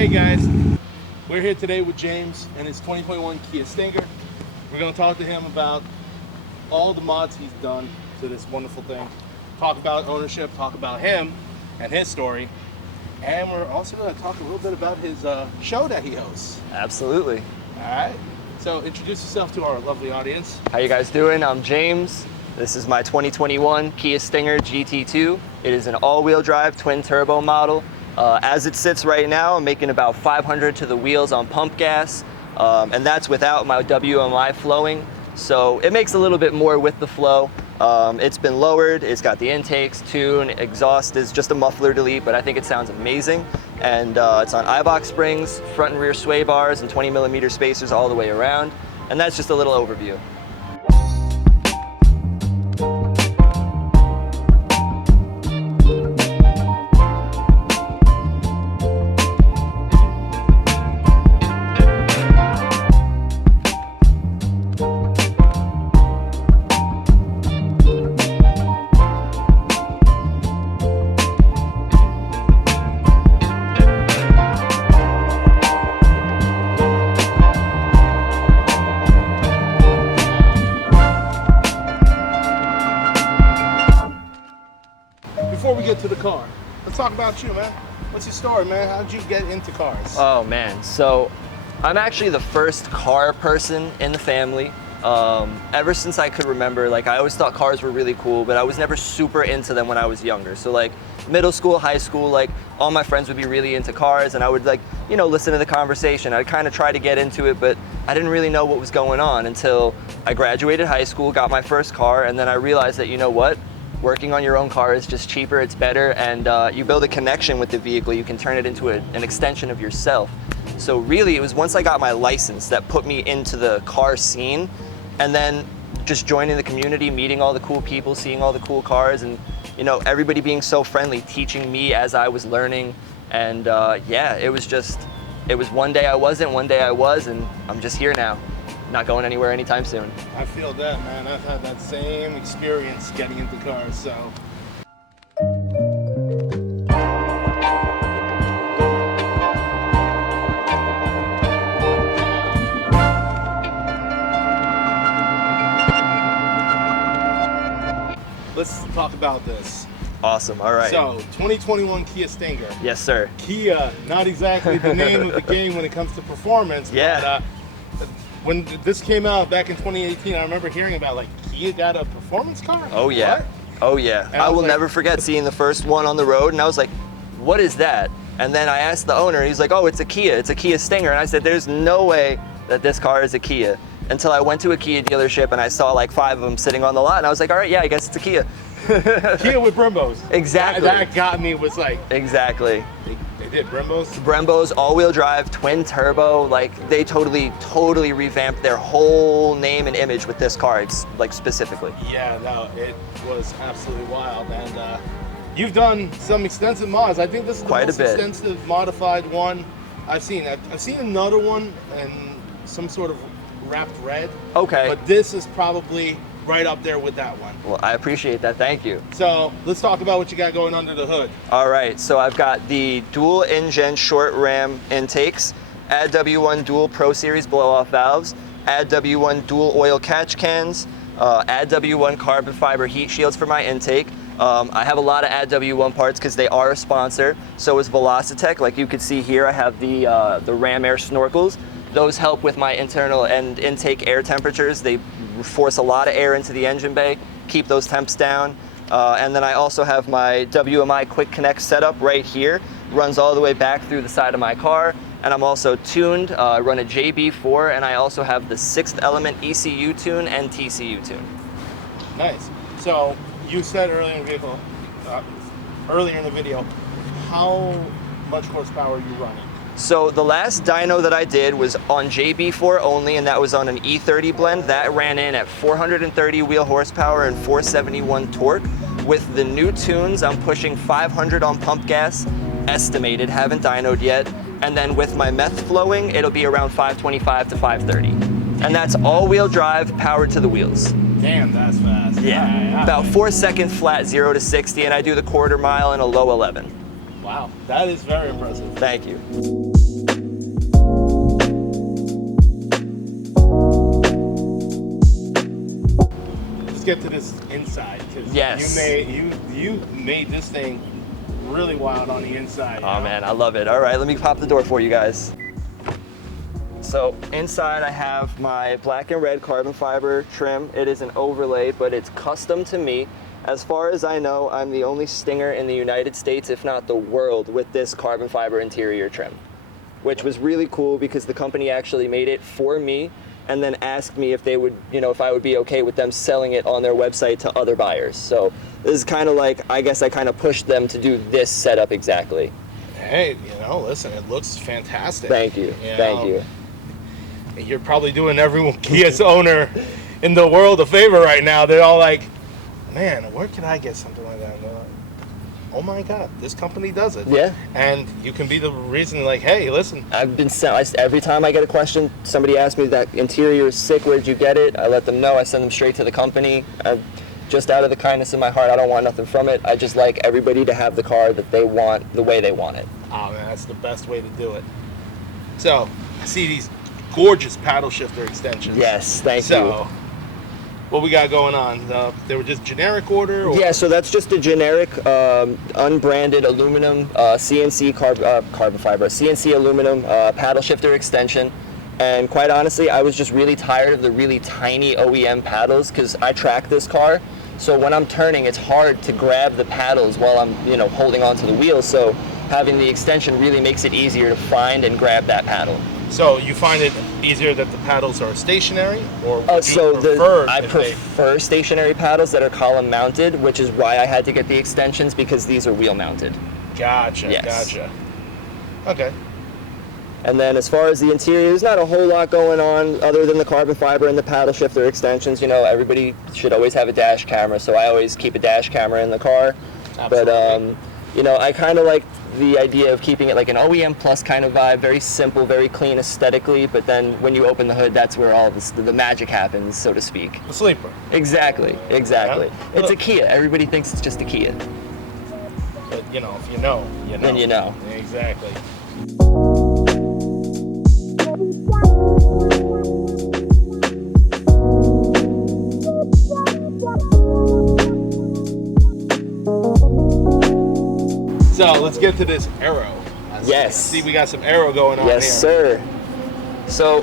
Hey guys, we're here today with James and his 2021 Kia Stinger. We're going to talk to him about all the mods he's done to this wonderful thing. Talk about ownership, talk about him and his story. And we're also going to talk a little bit about his show that he hosts. Absolutely. All right. So introduce yourself to our lovely audience. How you guys doing? I'm James. This is my 2021 Kia Stinger GT2. It is an all-wheel drive twin turbo model. As it sits right now, I'm making about 500 to the wheels on pump gas, and that's without my WMI flowing. So it makes a little bit more with the flow. It's been lowered, it's got the intakes, tune, exhaust is just a muffler delete, but I think it sounds amazing. And it's on iBox springs, front and rear sway bars, and 20mm spacers all the way around. And that's just a little overview. Before we get to the car, let's talk about you, man. What's your story, man? How'd you get into cars? Oh man, so I'm actually the first car person in the family. Ever since I could remember, like I always thought cars were really cool, but I was never super into them when I was younger. So like middle school, high school, like all my friends would be really into cars and I would like, you know, listen to the conversation. I'd kind of try to get into it, but I didn't really know what was going on until I graduated high school, got my first car, and then I realized that, you know what? Working on your own car is just cheaper, it's better, and you build a connection with the vehicle. You can turn it into an extension of yourself. So really, it was once I got my license that put me into the car scene, and then just joining the community, meeting all the cool people, seeing all the cool cars, and you know, everybody being so friendly, teaching me as I was learning. And yeah, it was one day I wasn't, one day I was, and I'm just here now. Not going anywhere anytime soon. I feel that, man. I've had that same experience getting into cars, so. Let's talk about this. Awesome, all right. So, 2021 Kia Stinger. Yes, sir. Kia, not exactly the name of the game when it comes to performance, Yeah. but when this came out back in 2018, I remember hearing about like Kia got a performance car. Oh yeah. What? Oh yeah. I will never forget seeing the first one on the road, and I was like, what is that? And then I asked the owner, and he's like, oh, it's a Kia Stinger. And I said, there's no way that this car is a Kia. Until I went to a Kia dealership and I saw like 5 of them sitting on the lot, and I was like, all right, yeah, I guess it's a Kia. Kia with Brembos. Exactly. That got me, was like. Exactly. They did Brembos? Brembos, all-wheel drive, twin turbo, like they totally revamped their whole name and image with this car, like specifically. Yeah, no, it was absolutely wild. And you've done some extensive mods. I think this is the most extensive modified one I've seen. I've seen another one in some sort of wrapped red. Okay. But this is probably right up there with that one. Well, I appreciate that, thank you. So let's talk about what you got going under the hood. All right, so I've got the dual engine short ram intakes, Add W1 dual Pro Series blow-off valves, Add W1 dual oil catch cans, Add W1 carbon fiber heat shields for my intake. I have a lot of Add W1 parts because they are a sponsor. So is Velocitech. Like you can see here, I have the Ram Air snorkels. Those help with my internal and intake air temperatures. They force a lot of air into the engine bay, keep those temps down. And then I also have my WMI Quick Connect setup right here. Runs all the way back through the side of my car. And I'm also tuned, run a JB4, and I also have the 6th Element ECU tune and TCU tune. Nice. So you said earlier in the video, how much horsepower are you running? So the last dyno that I did was on JB4 only, and that was on an E30 blend. That ran in at 430 wheel horsepower and 471 torque. With the new tunes, I'm pushing 500 on pump gas, estimated, haven't dynoed yet. And then with my meth flowing, it'll be around 525 to 530. And that's all-wheel drive, powered to the wheels. Damn, that's fast. Yeah, about 4 second flat 0 to 60, and I do the quarter mile in a low 11. Wow, that is very impressive. Thank you. get to this inside because Yes. you made this thing really wild on the inside. Oh man, I love it. All right, let me pop the door for you guys. So inside I have my black and red carbon fiber trim. It is an overlay, but it's custom to me. As far as I know, I'm the only Stinger in the United States, if not the world, with this carbon fiber interior trim, which was really cool because the company actually made it for me and then asked me if they would, if I would be okay with them selling it on their website to other buyers. So this is kind of like, I guess I kind of pushed them to do this setup exactly. Hey, listen, it looks fantastic. Thank you. Thank you. You're probably doing every Kia's owner in the world a favor right now. They're all like, man, where can I get something like that? And they're like, oh my God, this company does it. Yeah. And you can be the reason, like, hey, listen. I've been every time I get a question, somebody asks me that interior is sick, where'd you get it? I let them know, I send them straight to the company. Just out of the kindness of my heart, I don't want nothing from it. I just like everybody to have the car that they want, the way they want it. Oh man, that's the best way to do it. So, I see these gorgeous paddle shifter extensions. Yes, thank you. So, what we got going on? They were just generic order? Or? Yeah, so that's just a generic, unbranded aluminum CNC carbon fiber, CNC aluminum paddle shifter extension. And quite honestly, I was just really tired of the really tiny OEM paddles because I track this car. So when I'm turning, it's hard to grab the paddles while I'm, holding onto the wheel. So having the extension really makes it easier to find and grab that paddle. So you find it easier that the paddles are stationary, or would I prefer stationary paddles that are column mounted, which is why I had to get the extensions because these are wheel mounted. Gotcha. Yes. Gotcha. Okay. And then as far as the interior, there's not a whole lot going on other than the carbon fiber and the paddle shifter extensions. Everybody should always have a dash camera, so I always keep a dash camera in the car. Absolutely. But I kind of like the idea of keeping it like an OEM plus kind of vibe, very simple, very clean aesthetically, but then when you open the hood, that's where all the magic happens, so to speak. The sleeper. Exactly. Yeah. It's a Kia. Everybody thinks it's just a Kia. But if you know. Then you know. Exactly. So let's get to this aero. Yes. See, we got some aero going on here. Yes, sir. So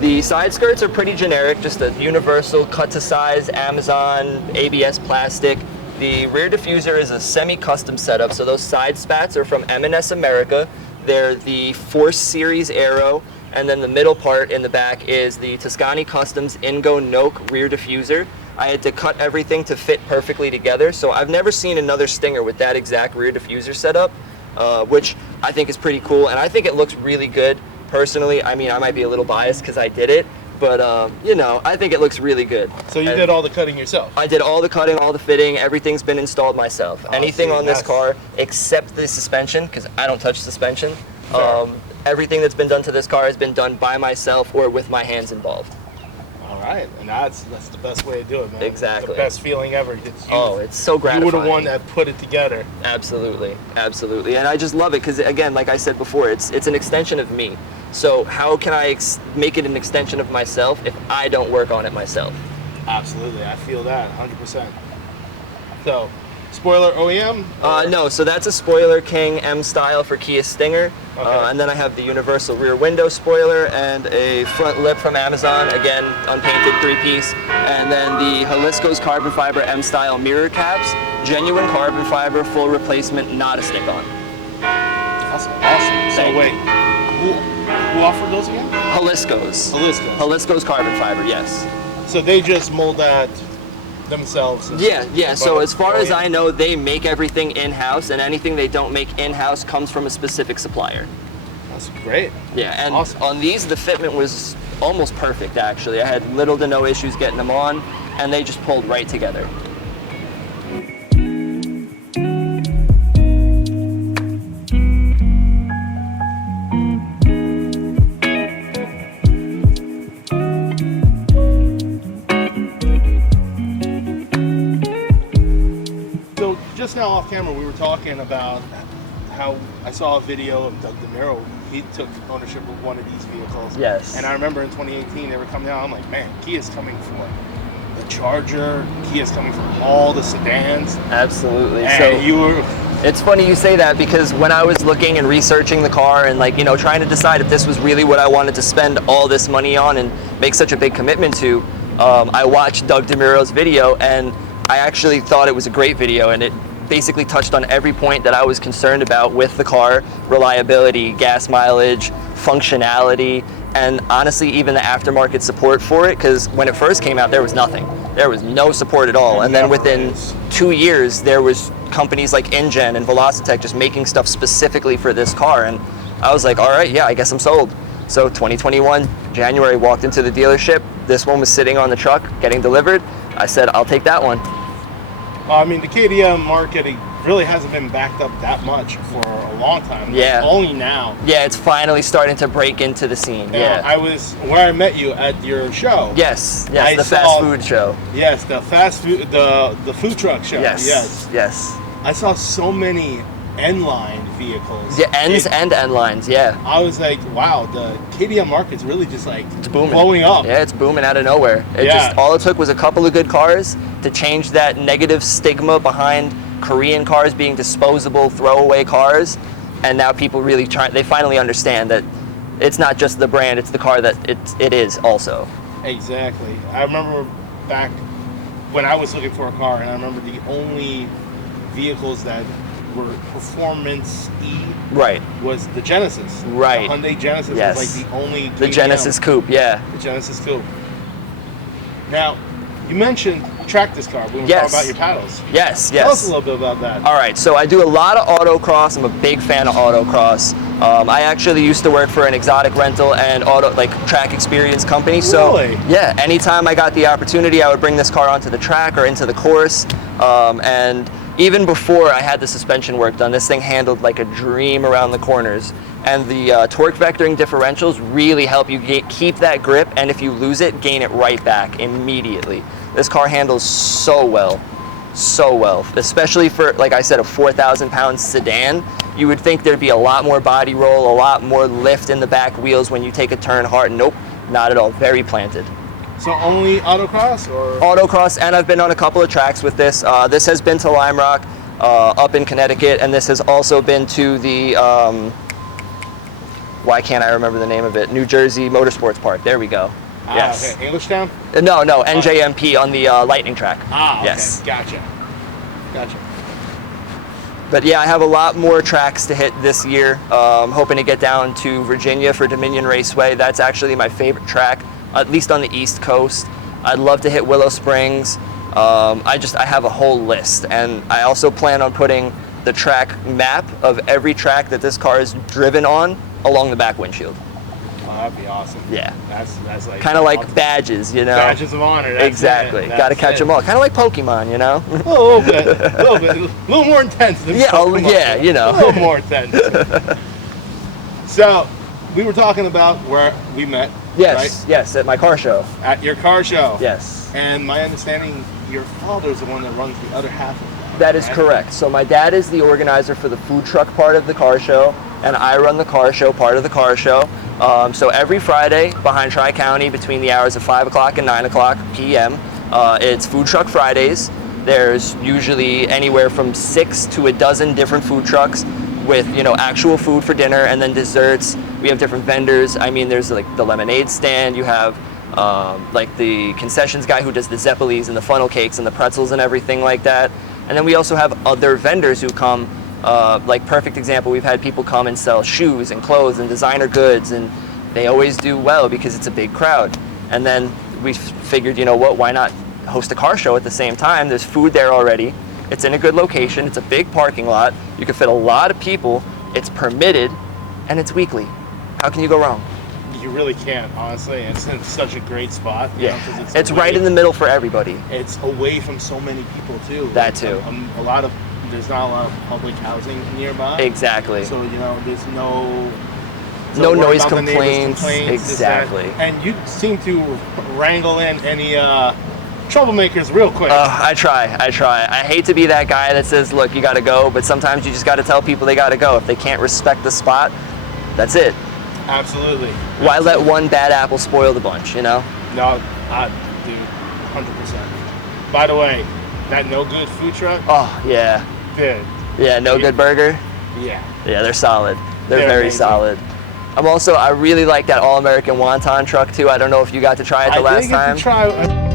the side skirts are pretty generic, just a universal cut to size Amazon ABS plastic. The rear diffuser is a semi-custom setup, so those side spats are from M&S America. They're the Force Series aero, and then the middle part in the back is the Tuscany Customs Ingo Noke rear diffuser. I had to cut everything to fit perfectly together, so I've never seen another Stinger with that exact rear diffuser setup, which I think is pretty cool, and I think it looks really good. Personally, I might be a little biased because I did it, but I think it looks really good. So you did all the cutting yourself? I did all the cutting, all the fitting, everything's been installed myself. Anything on this car except the suspension, because I don't touch suspension. Everything that's been done to this car has been done by myself or with my hands involved. All right, and that's the best way to do it, man. Exactly. It's the best feeling ever. It's so gratifying. You were the one that put it together. Absolutely, absolutely, and I just love it because, again, like I said before, it's an extension of me. So how can I make it an extension of myself if I don't work on it myself? Absolutely, I feel that 100%. So, spoiler OEM? No, so that's a Spoiler King M style for Kia Stinger. Okay. And then I have the universal rear window spoiler and a front lip from Amazon, again, unpainted 3-piece. And then the Jalisco's carbon fiber M style mirror caps, genuine carbon fiber, full replacement, not a stick-on. Awesome. So wait, who offered those again? Jalisco's. Jalisco's carbon fiber, yes. So they just mold that themselves? Yeah. So as far as I know, they make everything in-house, and anything they don't make in-house comes from a specific supplier. That's great. Yeah, and awesome. On these, the fitment was almost perfect, actually. I had little to no issues getting them on, and they just pulled right together. Just now off camera, we were talking about how I saw a video of Doug DeMiro. He took ownership of one of these vehicles. Yes. And I remember in 2018 they were coming out. I'm like, man, Kia's coming for the Charger. Kia's coming from all the sedans. Absolutely. And So you were. it's funny you say that, because when I was looking and researching the car and, like, you know, trying to decide if this was really what I wanted to spend all this money on and make such a big commitment to, I watched Doug DeMuro's video, and I actually thought it was a great video, and it basically touched on every point that I was concerned about with the car: reliability, gas mileage, functionality, and honestly even the aftermarket support for it, because when it first came out there was nothing. There was no support at all. And then within 2 years there was companies like InGen and Velocitech just making stuff specifically for this car, and I was like, all right, yeah, I guess I'm sold. So 2021 January, walked into the dealership, this one was sitting on the truck getting delivered. I said, I'll take that one. Well, I mean, the KDM market really hasn't been backed up that much for a long time. Yeah. Only now. Yeah, it's finally starting to break into the scene. Yeah. I was where I met you at your show. Yes, I the saw- fast food show. Yes, the fast food, the food truck show. Yes. I saw so many N-line vehicles. Yeah, N's and N lines, yeah. I was like, wow, the KDM market's really just like It's booming. blowing up. Yeah, it's booming out of nowhere. All it took was a couple of good cars to change that negative stigma behind Korean cars being disposable, throwaway cars. And now people really they finally understand that it's not just the brand, it's the car that it is also. Exactly. I remember back when I was looking for a car, and I remember the only vehicles that were performance E Right. was the Genesis. Right. The Hyundai Genesis Yes. was like the only The KDM. Genesis Coupe, yeah. The Genesis Coupe. Now, you mentioned you tracked this car. We were Yes. talking about your paddles. Yes, Tell us a yes. little bit about that. All right, so I do a lot of autocross. I'm a big fan of autocross. I actually used to work for an exotic rental and track experience company. So Really? yeah, anytime I got the opportunity, I would bring this car onto the track or into the course. And even before I had the suspension work done, this thing handled like a dream around the corners. And the torque vectoring differentials really help you keep that grip, and if you lose it, gain it right back immediately. This car handles so well, especially for, like I said, a 4,000-pound sedan. You would think there'd be a lot more body roll, a lot more lift in the back wheels when you take a turn hard. Nope, not at all. Very planted. So only autocross, or? Autocross, and I've been on a couple of tracks with this. This has been to Lime Rock up in Connecticut, and this has also been to the, why can't I remember the name of it? New Jersey Motorsports Park. There we go. Yes. Okay. Englishtown? No, NJMP on the lightning track. Okay. Yes. Gotcha. But yeah, I have a lot more tracks to hit this year. Hoping to get down to Virginia for Dominion Raceway. That's actually my favorite track, at least on the East Coast. I'd love to hit Willow Springs. I have a whole list, and I also plan on putting the track map of every track that this car is driven on along the back windshield. Oh, that'd be awesome. Yeah. That's like Kind of like badges, you know? badges of honor. That's Exactly. it. Got to catch them all. Kind of like Pokemon, you know? A little bit, a little more intense than Yeah, Pokemon. yeah, you know. A little more intense. So, we were talking about where we met. Yes, Right? yes, at my car show. At your car show. Yes. And my understanding, your father's the one that runs the other half of that. That is right? correct. So my dad is the organizer for the food truck part of the car show, and I run the car show part of the car show. So every Friday behind Tri-County between the hours of 5 o'clock and 9 o'clock p.m., it's Food Truck Fridays. There's usually anywhere from 6 to a dozen different food trucks with, actual food for dinner, and then desserts. We have different vendors. I mean, there's like the lemonade stand. You have like the concessions guy who does the Zeppelis and the funnel cakes and the pretzels and everything like that. And then we also have other vendors who come, like perfect example, we've had people come and sell shoes and clothes and designer goods, and they always do well because it's a big crowd. And then we figured, why not host a car show at the same time? There's food there already. It's in a good location. It's a big parking lot. You can fit a lot of people. It's permitted, and it's weekly. How can you go wrong? You really can't, honestly. It's in such a great spot. Yeah, 'Cause it's right in the middle for everybody. It's away from so many people too. That too. There's not a lot of public housing nearby. Exactly. So there's no noise about the neighbors' complaints. this, that. Exactly. And you seem to wrangle in any troublemakers real quick. I try. I hate to be that guy that says, look, you got to go, but sometimes you just got to tell people they got to go. If they can't respect the spot, that's it. Absolutely. Why let one bad apple spoil the bunch, No, dude, 100%. By the way, that No Good food truck, Oh, yeah. dude. Yeah, No Good Burger. Yeah. Yeah, they're solid. They're very amazing. solid. I really like that All-American Wonton truck too. I don't know if you got to try it the last I didn't get time. to try.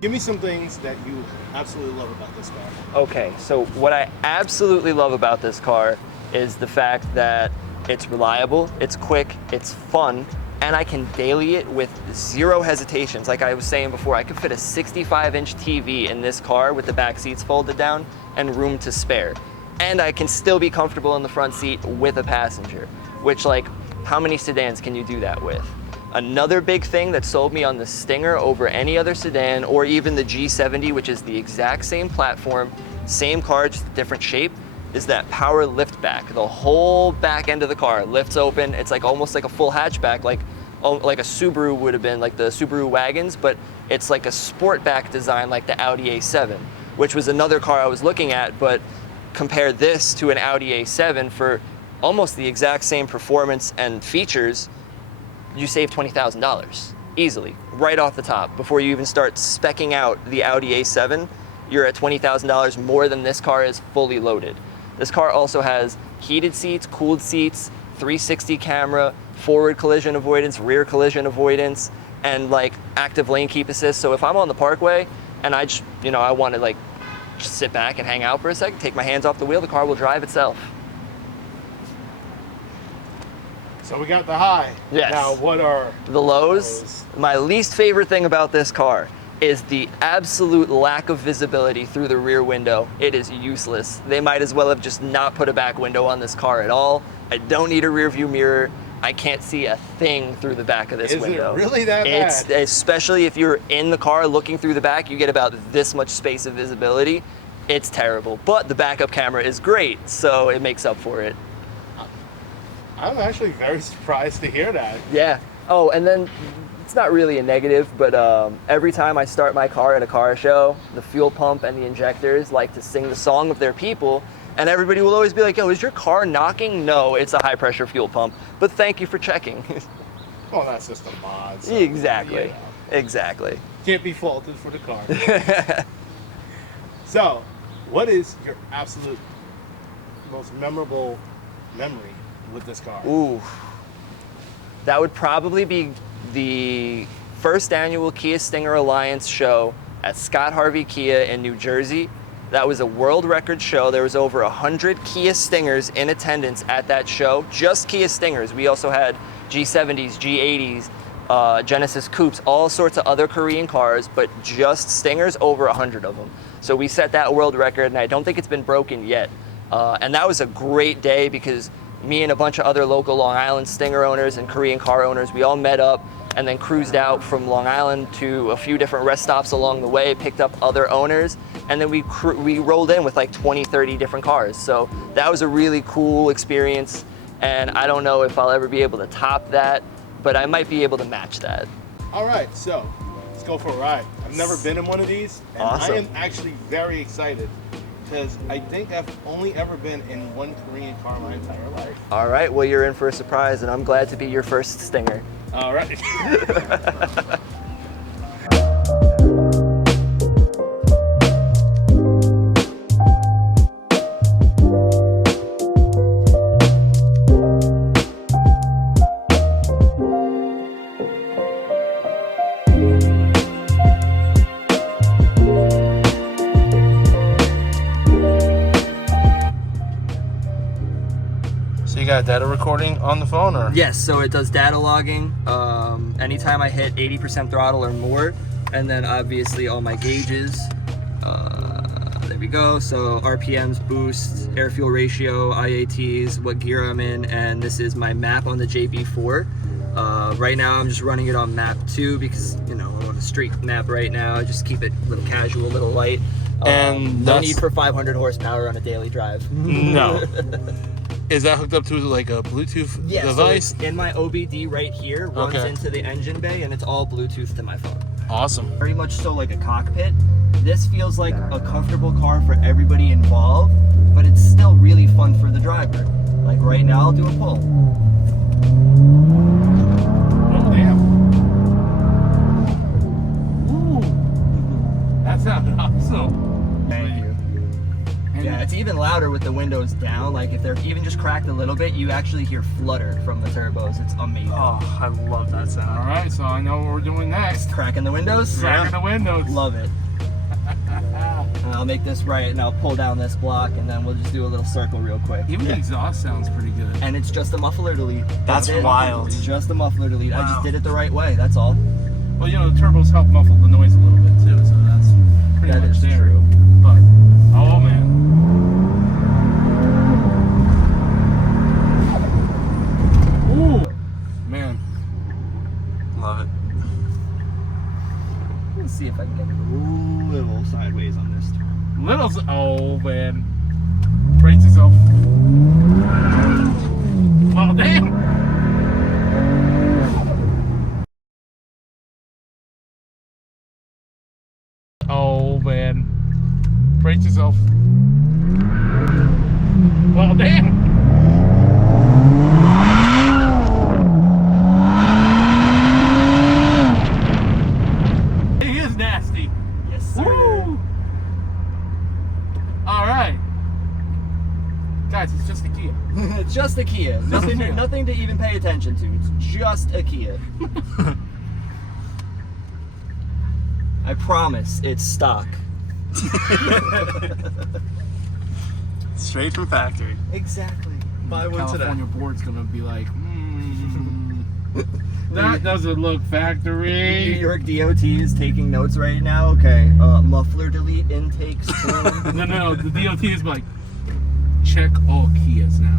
Give me some things that you absolutely love about this car. Okay, so what I absolutely love about this car is the fact that it's reliable, it's quick, it's fun, and I can daily it with zero hesitations. Like I was saying before, I could fit a 65-inch TV in this car with the back seats folded down and room to spare. And I can still be comfortable in the front seat with a passenger, which, like, how many sedans can you do that with? Another big thing that sold me on the Stinger over any other sedan, or even the G70, which is the exact same platform, same car, just different shape, is that power lift back. The whole back end of the car lifts open. It's like almost like a full hatchback, like a Subaru would have been, like the Subaru wagons, but it's like a sport back design like the Audi A7, which was another car I was looking at, but compare this to an Audi A7 for almost the exact same performance and features, you save $20,000 easily, right off the top. Before you even start speccing out the Audi A7, you're at $20,000 more than this car is fully loaded. This car also has heated seats, cooled seats, 360 camera, forward collision avoidance, rear collision avoidance, and like active lane keep assist. So if I'm on the parkway and I just, I want to like just sit back and hang out for a second, take my hands off the wheel, the car will drive itself. So we got the high. Yes. Now what are the lows? My least favorite thing about this car is the absolute lack of visibility through the rear window. It is useless. They might as well have just not put a back window on this car at all. I don't need a rear view mirror. I can't see a thing through the back of this window. Is it really that bad? Especially if you're in the car looking through the back, you get about this much space of visibility. It's terrible, but the backup camera is great, so it makes up for it. I'm actually very surprised to hear that. Yeah. Oh, and then it's not really a negative, but every time I start my car at a car show, the fuel pump and the injectors like to sing the song of their people, and everybody will always be like, "Yo, is your car knocking?" No, it's a high pressure fuel pump, but thank you for checking. Well, that's just a mod. So, Exactly. Exactly. Can't be faulted for the car. So, what is your absolute most memorable memory with this car? Ooh, that would probably be the first annual Kia Stinger Alliance show at Scott Harvey Kia in New Jersey. That was a world record show. There was over 100 Kia Stingers in attendance at that show, just Kia Stingers. We also had G70s, G80s, Genesis Coupes, all sorts of other Korean cars, but just Stingers, over 100 of them. So we set that world record, and I don't think it's been broken yet. And that was a great day because me and a bunch of other local Long Island Stinger owners and Korean car owners, we all met up and then cruised out from Long Island to a few different rest stops along the way, picked up other owners, and then we rolled in with like 20, 30 different cars. So that was a really cool experience, and I don't know if I'll ever be able to top that, but I might be able to match that. All right, so let's go for a ride. I've never been in one of these, and Awesome. I am actually very excited because I think I've only ever been in one Korean car my entire life. All right, well, you're in for a surprise, and I'm glad to be your first Stinger. All right. So you got data recording on the phone, or? Yes, so it does data logging anytime I hit 80% throttle or more, and then obviously all my gauges. There we go. So RPMs, boosts, air fuel ratio, IATs, what gear I'm in, and this is my map on the JB4. Right now I'm just running it on map 2 because, you know, I'm on a street map right now. Just keep it a little casual, a little light. And no need for 500 horsepower on a daily drive. No. Is that hooked up to like a Bluetooth device? So in my OBD right here runs into the engine bay, and it's all Bluetooth to my phone. Awesome. Very much so like a cockpit. This feels like a comfortable car for everybody involved, but it's still really fun for the driver. Like right now, I'll do a pull. Oh, damn. Ooh. That sounded awesome. Thank you. Yeah, it's even louder with the windows down. Like if they're even just cracked a little bit, you actually hear flutter from the turbos. It's amazing. Oh, I love that sound. All right, so I know what we're doing next. Cracking the windows? Cracking the windows. Love it. And I'll make this right, and I'll pull down this block, and then we'll just do a little circle real quick. Even the exhaust sounds pretty good. And it's just a muffler delete. That's wild. It's just a muffler delete. Wow. I just did it the right way, that's all. Well, you know, the turbos help muffle the noise a little bit too, so that's pretty That much is there. true. But, oh man. Ooh, man. Love it. Let's see if I can get a little sideways on this turn. Oh man. Brace yourself. Oh damn. Oh man. Brace yourself. Well damn. He is nasty. Yes, sir. Woo! All right, guys, it's just a Kia. It's just a Kia. Nothing to even pay attention to. It's just a Kia. I promise it's stock. Straight from factory. Exactly. Buy one today. California board's gonna be like, that doesn't look factory. New York DOT is taking notes right now. Okay, muffler delete intakes. No, the DOT is like, check all Kias now.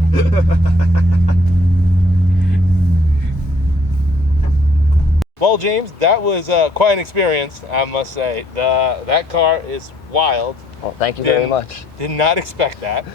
Well, James, that was quite an experience, I must say. That car is wild. Well, thank you very much. Did not expect that.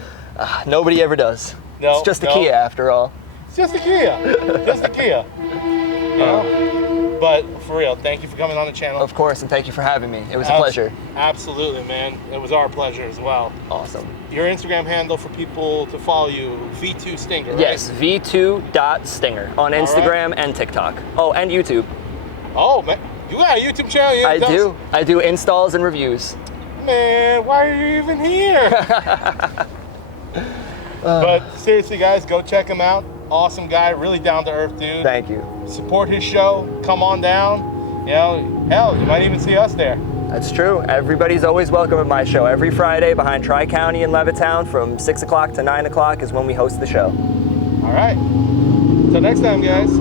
Nobody ever does. No, it's just a Kia after all. It's just a Kia. Just a Kia. You know? But for real, thank you for coming on the channel. Of course, and thank you for having me. It was a pleasure. Absolutely, man. It was our pleasure as well. Awesome. Your Instagram handle for people to follow you, V2 Stinger, right? Yes, v2.stinger on Instagram and TikTok. Oh, and YouTube. Oh, man. You got a YouTube channel? I do installs and reviews. Man, why are you even here? But seriously, guys, go check him out. Awesome guy, really down to earth dude. Thank you. Support his show. Come on down. You know, hell, you might even see us there. That's true. Everybody's always welcome at my show. Every Friday behind Tri-County in Levittown from 6 o'clock to 9 o'clock is when we host the show. All right. Until next time, guys.